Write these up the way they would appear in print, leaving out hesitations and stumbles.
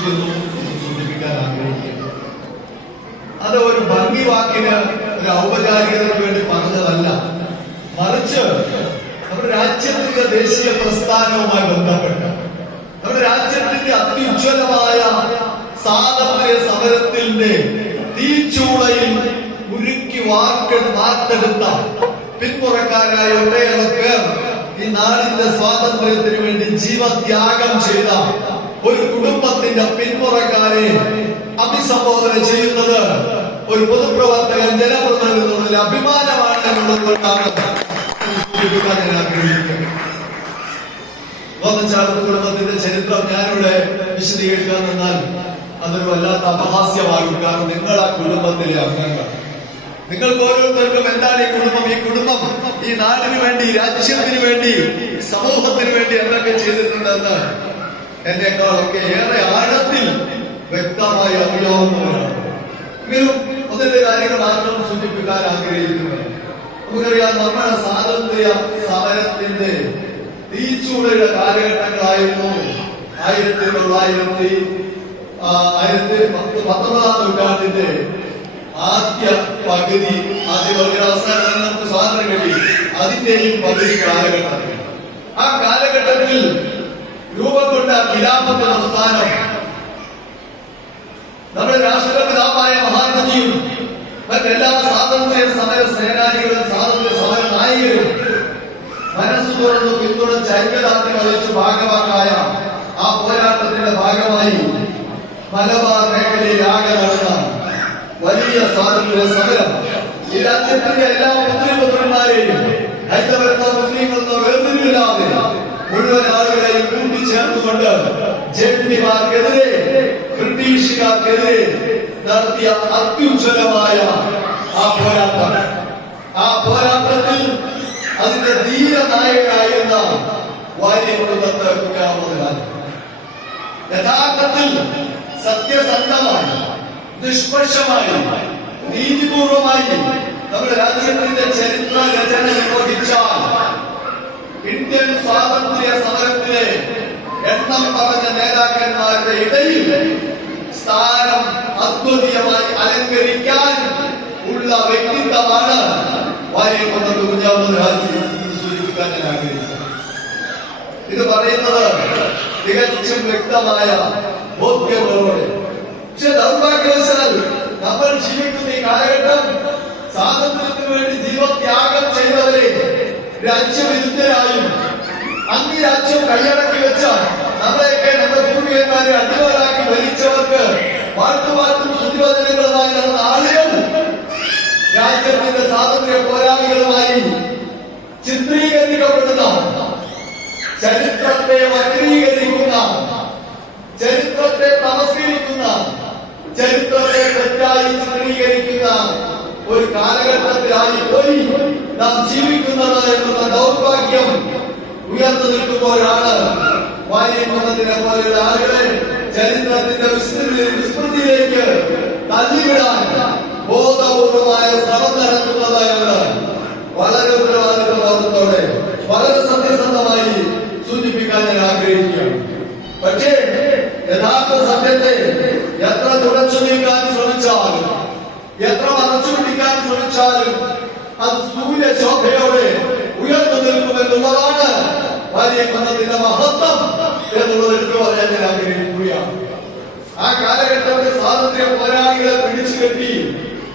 പ്രതീക്ഷിക്കുന്നു എന്ന് സൂചിപ്പിക്കാൻ ആഗ്രഹിക്കുന്നു. അത് ഒരു ഭംഗി വാക്കിന്, ഒരു ഔപചാരികതയ്ക്ക് വേണ്ടി പറഞ്ഞതല്ല, മറിച്ച് നമ്മുടെ രാജ്യത്തിന്റെ ദേശീയ പ്രസ്ഥാനവുമായി ബന്ധപ്പെട്ട് നമ്മുടെ രാജ്യത്തിന്റെ അത്യുജ്വലമായ സ്വാതന്ത്ര്യ സമരത്തിന്റെ തീച്ചൂളയിൽ ഉരുക്കി വാർത്തെടുത്ത പിന്മുറക്കാരായ ഒട്ടേറെ പേർ ഈ നാടിന്റെ സ്വാതന്ത്ര്യത്തിന് വേണ്ടി ജീവത്യാഗം ചെയ്ത ഒരു കുടുംബത്തിന്റെ പിന്മുറക്കാരെ അഭിസംബോധന ചെയ്യുന്നത് ഒരു പൊതുപ്രവർത്തകൻ, ജനപ്രതിനിധി എന്നുള്ള അഭിമാനമാണ് എന്നുള്ളതുകൊണ്ടാണ് ഞാൻ ആഗ്രഹിക്കുന്നത്. ഗോതഞ്ചാലത്ത് കുടുംബത്തിന്റെ ചരിത്രം ഞാനിവിടെ വിശദീകരിക്കാൻ നിന്നാൽ അതൊരു വല്ലാത്ത അപഹാസ്യമാകും. കാരണം നിങ്ങൾ ആ കുടുംബത്തിലെ അംഗങ്ങൾ. നിങ്ങൾക്ക് ഓരോരുത്തർക്കും എന്താണ് ഈ കുടുംബം? ഈ കുടുംബം ഈ നാടിന് വേണ്ടി, രാജ്യത്തിന് വേണ്ടി, സമൂഹത്തിന് വേണ്ടി എന്തൊക്കെ ചെയ്തിട്ടുണ്ടെന്ന് എന്നെക്കാളൊക്കെ ഏറെ ആഴത്തിൽ വ്യക്തമായി അറിയാവുന്നവരാണ്. എങ്കിലും അതിന്റെ കാര്യങ്ങൾ മാത്രം സൂചിപ്പിക്കാൻ ആഗ്രഹിക്കുന്നത്, നമുക്കറിയാം നമ്മുടെ സ്വാതന്ത്ര്യ സമരത്തിന്റെ തീച്ചൂടയുടെ കാലഘട്ടങ്ങളായിരുന്നു 1919 നൂറ്റാണ്ടിന്റെ ആദ്യ പകുതി, അവസാനം നമുക്ക് സ്വാതന്ത്ര്യം കിട്ടി, അതിന്റെയും പകുതി കാലഘട്ടത്തിൽ. ആ കാലഘട്ടത്തിൽ രൂപം കൊണ്ട ഖിലാഫത്ത് പ്രസ്ഥാനം നമ്മുടെ രാഷ്ട്രപിതാവായ മഹാത്മജിയും മറ്റെല്ലാ സ്വാതന്ത്ര്യ സമര സേനാനികളും സ്വാതന്ത്ര്യ സമര നായകരും മനസ്സ് തുറന്നു പിന്തുണച്ച് ഐക്യദാർഢ്യം വഹിച്ച് ഭാഗവാക്കായ ആ പോരാട്ടത്തിന്റെ ഭാഗമായി മലബാർ മേഖലയിൽ ആകെ നടന്ന വലിയ സ്വാതന്ത്ര്യ സമരം ഈ രാജ്യത്തിന്റെ എല്ലാ പുത്രിപുത്രന്മാരെയും ഹൈന്ദവരെന്നോ മുസ്ലിങ്ങളെന്നോ വേർതിരിവില്ലാതെ മുഴുവൻ ആളുകളെയും കൂട്ടിച്ചേർത്തുകൊണ്ട് ജന്മിമാർക്കെതിരെ, ബ്രിട്ടീഷുകാർക്കെതിരെ നടത്തിയ അത്യുജ്വലമായ ആ പോരാട്ടത്തിൽ അതിന്റെ ധീരനായകനായിരുന്ന വാര്യകുന്നത്ത് കുഞ്ഞാമോദ് യഥാർത്ഥത്തിൽ സത്യസന്ധമായി, നിഷ്പക്ഷമായി, നീതിപൂർവമായി നമ്മുടെ രാജ്യത്തിന്റെ ചരിത്ര രചന നിർവഹിച്ചാൽ ഇന്ത്യൻ സ്വാതന്ത്ര്യ സമരത്തിലെ എണ്ണം പറഞ്ഞ നേതാക്കന്മാരുടെ ഇടയിൽ സ്ഥാനം അദ്വിതീയമായി അലങ്കരിക്കാൻ ഉള്ള വ്യക്തിത്വമാണ് വാര്യകുന്നത്ത് കുഞ്ഞാമോദ് സൂചിപ്പിക്കാൻ ഞാൻ ആഗ്രഹിക്കുന്നത്. ഇത് പറയുന്നത് തികച്ചും വ്യക്തമായ ബോധ്യങ്ങളോടെ. പക്ഷെ ദൗർഭാഗ്യവശാൽ നമ്മൾ ജീവിക്കുന്ന ഈ കാലഘട്ടം സ്വാതന്ത്ര്യത്തിന് വേണ്ടി ജീവത്യാഗം ചെയ്തവരെ രാജ്യവിരുദ്ധരായും അന്യരാജ്യം കൈയടക്കി വെച്ച നമ്മളെയൊക്കെ നമ്മുടെ പൂർവികന്മാരെ അടിമകളാക്കി ഭരിച്ചവർക്ക് വാഴ്ത്തുവാഴ്ത്തും ശുദ്ധിവചനങ്ങളുമായി നടന്ന ആളുകൾ രാജ്യത്തിന്റെ സ്വാതന്ത്ര്യ പോരാളികളുമായി ചിത്രീകരിക്കപ്പെടുന്ന, ചരിത്രത്തെ വക്രീകരിക്കുന്ന, ചരിത്രത്തെ തമസ്കരിക്കുന്ന, ചരിത്രത്തെ തെറ്റായി ചിത്രീകരിക്കുന്ന ഒരു കാലഘട്ടത്തിലായി പോയി നാം ജീവിക്കുന്നത് എന്നുള്ള ദൗർഭാഗ്യം ഉയർന്നു നിൽക്കുമ്പോഴാണ് വാര്യകുന്നത്തിനെ പോലെയുള്ള ആളുകളെ ചരിത്രത്തിന്റെ വിസ്മൃതിയിലേക്ക് തള്ളിവിടാൻ ബോധപൂർവമായ ശ്രമം നടത്തുന്നത് എന്ന് വളരെ ഉത്തരവാദിത്വ ബോധത്തോടെ, വളരെ സത്യസന്ധമായി സൂചിപ്പിക്കാൻ ഞാൻ ആഗ്രഹിക്കുകയാണ്. പക്ഷേ യഥാർത്ഥ സത്യത്തെ എത്ര തുടച്ചു നീക്കാൻ ശ്രമിച്ചാലും, എത്ര മറച്ചു പിടിക്കാൻ ശ്രമിച്ചാലും അത് സൂര്യശോഭയോടെ ഉയർന്നു നിൽക്കുമെന്നുള്ളതാണ് വാര്യകുന്നത്തിന്റെ മഹത്വം എന്നുള്ളത് എടുത്തു പറയാൻ ഞാൻ ആഗ്രഹിക്കുകയാണ്. ആ കാലഘട്ടത്തിൽ സ്വാതന്ത്ര്യ പോരാളികളെ പിടിച്ചു കെട്ടി,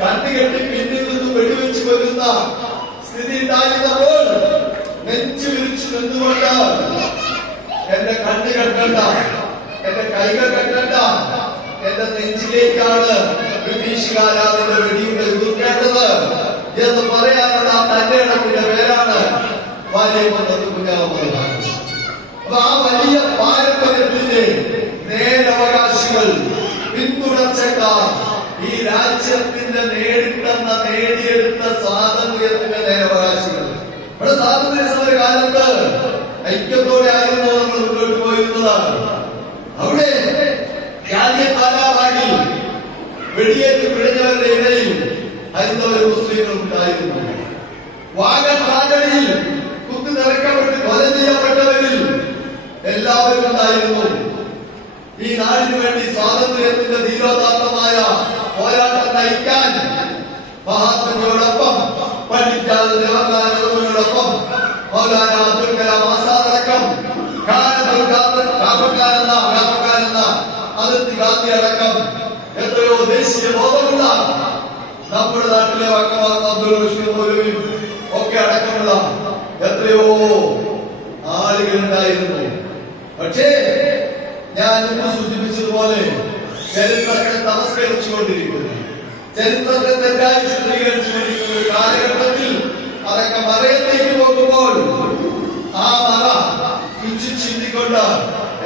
കണ്ടുകെട്ടി പിന്നിൽ നിന്ന് വെടിവെച്ച് വരുന്ന സ്ഥിതി ഉണ്ടായിരുന്നപ്പോൾ നെഞ്ചു വിരിച്ചു നിന്നുകൊണ്ട് എന്റെ കണ്ണ് കെട്ടണ്ട, എന്റെ കൈകൾ കെട്ടണ്ട, എന്റെ നെഞ്ചിലേക്കാണ് ബ്രിട്ടീഷുകാരാതിന്റെ വെടിയുടെ ഉതിർക്കേണ്ടത് എന്ന് പറയാനുള്ള തന്റെ ഇടത്തിന്റെ പേരാണ് വാര്യകുന്നത്ത് കുഞ്ഞാമോദ്. അപ്പൊ ആ വലിയ പാരമ്പര്യത്തിന്റെ നേരവകാശികൾ, പിന്തുടർച്ചക്കാർ, ഈ രാജ്യത്തിന്റെ നേടിയെടുത്ത സ്വാതന്ത്ര്യത്തിന്റെ നേരവകാശികൾ. ഇവിടെ സ്വാതന്ത്ര്യ സമര കാലത്ത് ഐക്യത്തോടെ ആയിരുന്നു നമ്മൾ മുന്നോട്ട് പോയിരുന്നതാണ്. അവിടെ രാജ്യപാലാവാടിൽ വെടിയേറ്റ് പിഴഞ്ഞവരുടെ ഇടയിൽ ഹൈന്ദവ മുസ്ലിങ്ങൾ ഉണ്ടായിരുന്നു. വാഗൻ ട്രാജഡിയിൽ കുത്തി നിറയ്ക്കപ്പെട്ട് കൊല ചെയ്യപ്പെട്ടവരിൽ എല്ലാവരും ഉണ്ടായിരുന്നു. ഈ നാടിനു വേണ്ടി സ്വാതന്ത്ര്യത്തിന്റെ ധീരോദാത്തമായ പോരാട്ടം നയിക്കാൻ മഹാത്മജിയോടൊപ്പം പണ്ഡിറ്റ് ജവഹർലാൽ നെഹ്റുവിനോടൊപ്പം മൗലാന അബ്ദുൽ കലാം ആസാദ് അടക്കം എന്ന അതിർത്തി ഗാന്ധി അടക്കം എത്രയോ ദേശീയ ബോധമുള്ള നമ്മുടെ നാട്ടിലെ അബ്ദുൽ റഷീദ് മൗലവിയും ഒക്കെ അടക്കമുള്ള എത്രയോ ആളുകളുണ്ടായിരുന്നു. പക്ഷേ ഞാൻ മുമ്പ് സൂചിപ്പിച്ചതുപോലെ ചരിത്രത്തെ തമസ്കരിച്ചുകൊണ്ടിരിക്കുന്നു, ചരിത്രത്തെ തെറ്റായി ചിത്രീകരിച്ചുകൊണ്ടിരിക്കുന്ന ഒരു കാലഘട്ടത്തിൽ അതൊക്കെ മറയത്തേക്ക് പോകുമ്പോൾ ആ മറ ചിന്തിക്കൊണ്ട്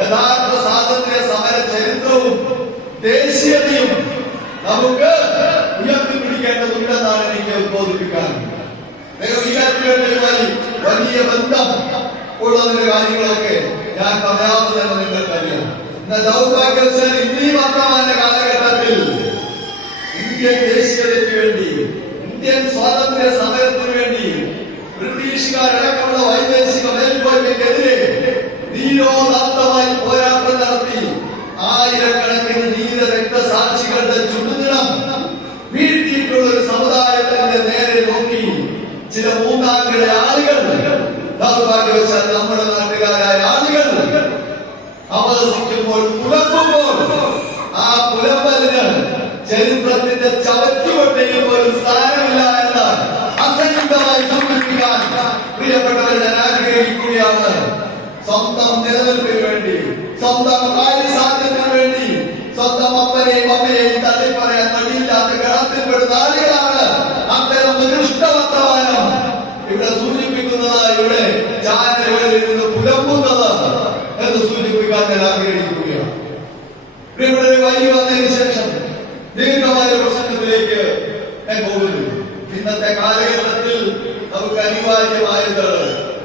യഥാർത്ഥ സ്വാതന്ത്ര്യ സമര ചരിത്രവും ദേശീയതയും നമുക്ക് ഉയർത്തിപ്പിടിക്കേണ്ടതുണ്ടെന്നാണ് എനിക്ക് ഉദ്ബോധിപ്പിക്കാൻ. വലിയ ബന്ധം ഉള്ളതിന്റെ കാര്യങ്ങളൊക്കെ ഞാൻ പറയാതെ തന്നെ നിങ്ങൾക്കറിയാം. എന്നാൽ ദൗർഭാഗ്യവശാൽ ഇന്ത്യ വർത്തമാന കാലഘട്ടത്തിൽ ഇന്ത്യൻ ദേശീയതയ്ക്ക് വേണ്ടി, ഇന്ത്യൻ സ്വാതന്ത്ര്യ സമരത്തിന് വേണ്ടി ബ്രിട്ടീഷുകാരടക്കമുള്ള വൈദേശിക മേൽക്കോയ്മയ്ക്കെതിരെ ധീരോദാത്തമായി പോരാട്ടം നടത്തി ആയിരക്കണക്കിന് ധീര രക്തസാക്ഷികളുടെ ചുടുനിടം വീഴ്ത്തിയിട്ടുള്ള ഒരു സമുദായത്തിന്റെ നേരെ നോക്കി ചില മൂന്നാംകിട ആളുകൾ, ദൗർഭാഗ്യവശാൽ നമ്മുടെ നാട്ടുകാരായ ആളുകൾ അപഹസിക്കുമ്പോൾ, പുലമ്പുമ്പോൾ ആ പുലമ്പലിന് ചരിത്രത്തിന്റെ ചവറ്റുകൊട്ടയിൽ പോലും സ്ഥാനമില്ല എന്ന് അസംയുക്തമായി സൂചിപ്പിക്കാൻ പ്രിയപ്പെട്ടവരെ ഞാൻ ആഗ്രഹിക്കുകയാണ്. സ്വന്തം നിലനിൽപ്പിന് വേണ്ടി, സ്വന്തം കാര്യസാധ്യത്തിന് വേണ്ടി, സ്വന്തം അപ്പനെയും അമ്മയെയും തള്ളിപ്പറയാൻ മടിയില്ലാത്ത ഗണത്തിൽപ്പെടുന്ന ആളുകളാണ് അത്തരം നികൃഷ്ടവർത്തമാനം ഇവിടെ സൂചിപ്പിക്കുന്നത്, ഇവിടെ ചാനലുകളിൽ നിന്ന് പുലമ്പുന്നത് എന്ന് സൂചിപ്പിക്കാൻ ഞാൻ ആഗ്രഹിക്കുകയാണ്. ഇവിടെ വൈകി വന്നതിന് ശേഷം ദീർഘമായ പ്രസംഗത്തിലേക്ക് ഞാൻ പോകുന്നു. ഇന്നത്തെ കാലഘട്ടത്തിൽ നമുക്ക് അനിവാര്യമായത്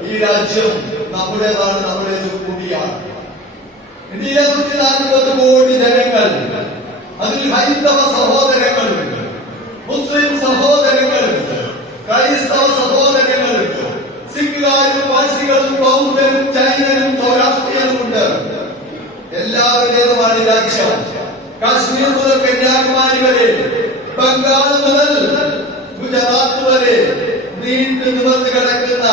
ഈ രാജ്യം നമ്മുടേതാണ്, നമ്മുടെ കൂടിയാണ്. ഇന്ത്യയിലെ 140 കോടി ജനങ്ങൾ, അതിൽ ഹൈന്ദവ സഹോദരങ്ങളുണ്ട്, മുസ്ലിം സഹോദരങ്ങളുണ്ട്, ക്രൈസ്തവ സഹോദരങ്ങളുണ്ട്, സിഖുകാരും പാഴ്സികളും ബൗദ്ധരും ജൈനരും സൗരാഷ്ട്രീയനുമുണ്ട്. എല്ലാവരുടേതുമാണ് രാജ്യം. കാശ്മീർ മുതൽ കന്യാകുമാരി വരെ, ബംഗാൾ മുതൽ ഗുജറാത്ത് വരെ നീണ്ടു നിവർന്നു കിടക്കുന്ന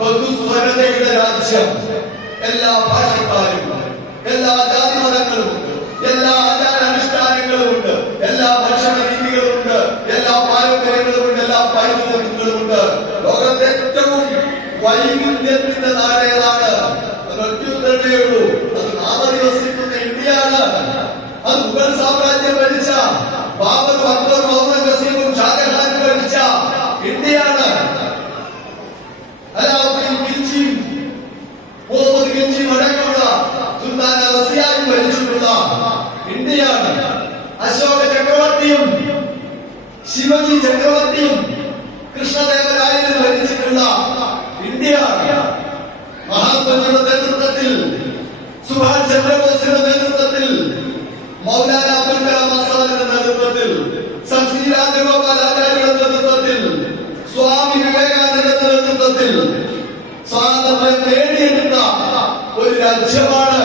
ബഹുസ്വരതയുടെ രാജ്യം. എല്ലാ ഭാഷക്കാരും, എല്ലാ ജാതി മതങ്ങളുമുണ്ട്, എല്ലാ ആചാരാനുഷ്ഠാനങ്ങളുമുണ്ട്, എല്ലാ ഭക്ഷണ രീതികളുമുണ്ട്, എല്ലാ പാരമ്പര്യങ്ങളുമുണ്ട്, എല്ലാ പൈതൃകങ്ങളുമുണ്ട്. ലോകത്തെ ഏറ്റവും വൈവിധ്യത്തിന്റെ നാടേതാണ്. ഒറ്റയുത്തരമേ ഉള്ളൂ, അത് നാമദിവസിക്കുന്ന ഇന്ത്യയാണ്. അത് മുഗൾ സാമ്രാജ്യം ഭരിച്ച ബാബറും അക്ബറും ഔറംഗസീബും ഷാജഹാനും ഭരിച്ച ഇന്ത്യയാണ്. അലാവുദ്ദീൻ ഖിൽജിയും മുഹമ്മദ് ഖിൽജിയും അടക്കമുള്ള സുൽത്താന റസിയായും ഭരിച്ചിട്ടുള്ള ഇന്ത്യയാണ്. അശോക ചക്രവർത്തിയും ശിവജി ചക്രവർത്തിയും കൃഷ്ണദേവരായനും ഭരിച്ചിട്ടുള്ള ഇന്ത്യയാണ്. മഹാത്മജിയുടെ നേതൃത്വത്തിൽ, സുഭാഷ് ചന്ദ്രബോസിന്റെ നേതൃത്വത്തിൽ, മൗലാന അബ്ദുൽ കലാം ആസാദിന്റെ നേതൃത്വത്തിൽ, സർ സി രാജഗോപാലാചാര്യയുടെ നേതൃത്വത്തിൽ, സ്വാമി വിവേകാനന്ദന്റെ നേതൃത്വത്തിൽ സ്വാതന്ത്ര്യം നേടിയെടുത്ത ഒരു രാജ്യമാണ്.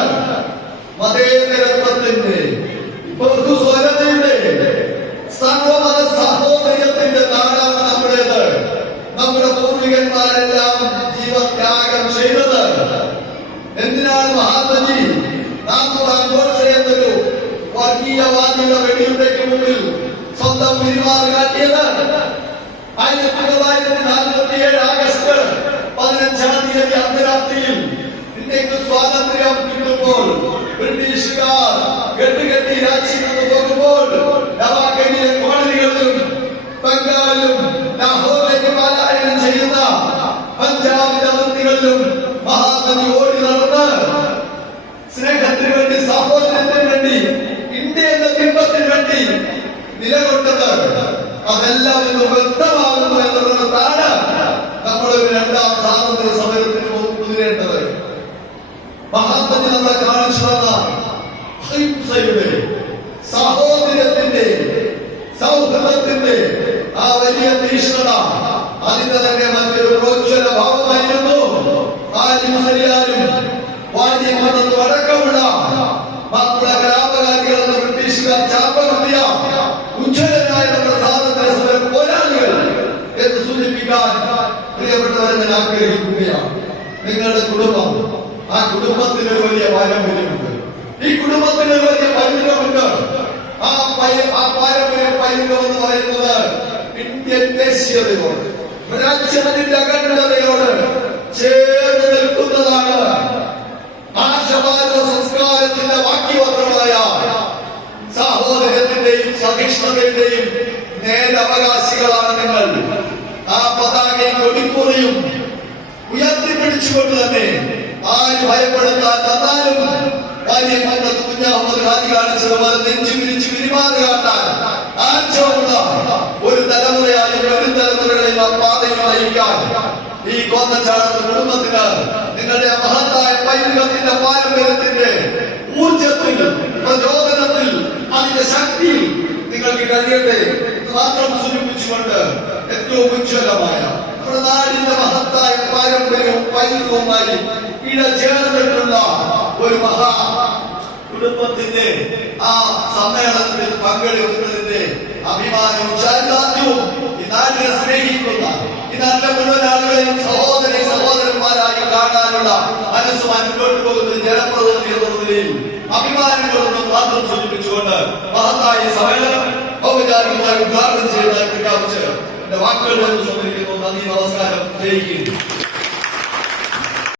മതേതരത്വത്തിന്റെ, ബഹുസ്വരതയുടെ, സർവമത സഹോദര്യത്തിന്റെ നാടാണ് നമ്മുടേത്. നമ്മുടെ പൂർവികന്മാരെല്ലാം ജീവത്യാഗം ചെയ്തത് എന്തിനാണ്? മഹാത്മജി 400 ഗോഡ്സെ എന്നൊരു വർഗീയവാദിയുടെ വെടിയുണ്ടയ്ക്ക് മുമ്പിൽ സ്വന്തം പിരിമാറ് കാട്ടിയത് 1947 ആഗസ്റ്റ് 15-ാം തീയതി അർദ്ധരാത്രിയിൽ ഇന്ത്യക്ക് സ്വാതന്ത്ര്യം കിട്ടുമ്പോൾ ബ്രിട്ടീഷുകാർ കെട്ടുകെട്ടി രാജ്യം നിന്ന് പോകുമ്പോൾ നവാഖലിലെ കോളനികളിലും ബംഗാളിലും ലാഹോറിലേക്ക് പലായനം ചെയ്യുന്ന പഞ്ചാബിന്റെ അതിർത്തികളിലും മഹാത്മജി ഓടി നടന്ന് സ്നേഹത്തിന് വേണ്ടി, സഹോദരത്തിന് വേണ്ടി, ഇന്ത്യ എന്ന ബിംബത്തിന് വേണ്ടി നിലകൊണ്ടത് അതെല്ലാം ഇന്ന് വ്യക്തമാകുന്നു എന്നുള്ളതാണ് നമ്മളൊരു രണ്ടാം സ്വാതന്ത്ര്യ സമരത്തിന് മുതിരേണ്ടത്. മഹാത്മജി നമ്മളെ കാണിച്ചു തന്ന അഹിംസയുടെ, സഹോദരത്തിന്റെ, സൗഹൃദത്തിന്റെ ആ വലിയ തീഷ്ണത, അതിന്റെ തന്നെ മറ്റൊരു പ്രോജ്വല ഭാവമായിരുന്നു ആലിം മുസ്ലിയാരും വാല്യമതത്തും അടക്കമുള്ള മാപ്പിള കലാപകാരികൾ എന്ന ബ്രിട്ടീഷുകാർ ചാപ്പകുത്തിയ ഉജ്ജ്വലനായ നമ്മുടെ സ്വാതന്ത്ര്യ സമര പോരാളികൾ എന്ന് സൂചിപ്പിക്കാൻ പ്രിയപ്പെട്ടവരെ ഞാൻ ആഗ്രഹിക്കുകയാണ്. നിങ്ങളുടെ കുടുംബം, ആ കുടുംബത്തിന് ഒരു വലിയ പാരമ്പര്യമുണ്ട്. ഈ കുടുംബത്തിന് ഒരു വലിയ പൈതൃകമുണ്ട്. ആ പാരമ്പര്യ പൈതൃകം എന്ന് പറയുന്നത് ഇന്ത്യൻ ദേശീയതയോട്, രാജ്യത്തിന്റെ അഖണ്ഡതയോട് ചേർന്ന് നിൽക്കുന്നതാണ്. ആശഭാരത സംസ്കാരത്തിന്റെ വാക്യപത്രമായ സാഹോദര്യത്തിന്റെയും സഹിഷ്ണുതയുടെയും നേരവകാശികളാണ് നിങ്ങൾ. ആ പതാകയും കൊടിക്കൂറിയും ഉയർത്തിപ്പിടിച്ചുകൊണ്ട് തന്നെ ആര് ഭയപ്പെടുത്താൻ തന്നാലും കുഞ്ഞാഹമ്മദ് ഖാദി കാണിച്ചതുപോലെ നെഞ്ചു വിരിച്ച് വിരിമാറി കാട്ടാൻ ആർജവമുള്ള ഒരു തലമുറയായും വരും തലമുറകളെയും ആ പാതയിൽ നയിക്കാൻ ഈ കോന്നച്ചാടത്ത് കുടുംബത്തിന് നിങ്ങളുടെ മഹത്തായ പൈതൃകത്തിന്റെ പാരമ്പര്യത്തിന്റെ ഊർജത്തിൽ, പ്രചോദനത്തിൽ, അതിന്റെ ശക്തിയിൽ നിങ്ങൾക്ക് കഴിയട്ടെ മാത്രം സൂചിപ്പിച്ചുകൊണ്ട് ഏറ്റവും ഉജ്ജ്വലമായ നമ്മുടെ നാടിന്റെ മഹത്തായ പാരമ്പര്യവും പൈതൃകവുമായി ഇഴചേർന്നിട്ടുള്ള ഒരു മഹാ കുടുംബത്തിന്റെ ആ സമ്മേളനത്തിൽ പങ്കെടുക്കുന്നതിന്റെ അഭിമാനവും ചാരിതാർത്ഥ്യവും ഈ നാടിനെ സ്നേഹിക്കുന്ന ഈ നാട്ടിലെ മുഴുവൻ ആളുകളെയും സഹോദരന്മാരായി കാണാനുള്ള മനസ്സുമായി മുന്നോട്ട് പോകുന്ന ജനപ്രതിനിധി എന്ന നിലയിൽ അഭിമാനങ്ങളൊന്നും മാത്രം സൂചിപ്പിച്ചുകൊണ്ട് മഹത്തായ സമ്മേളനം ഔപചാരികമായി ഉദ്ഘാടനം ചെയ്തതായി പ്രഖ്യാപിച്ച് എന്റെ വാക്കുകൾ സംബന്ധിക്കുന്നു. നന്ദി, നമസ്കാരം, ജയിക്കുന്നു.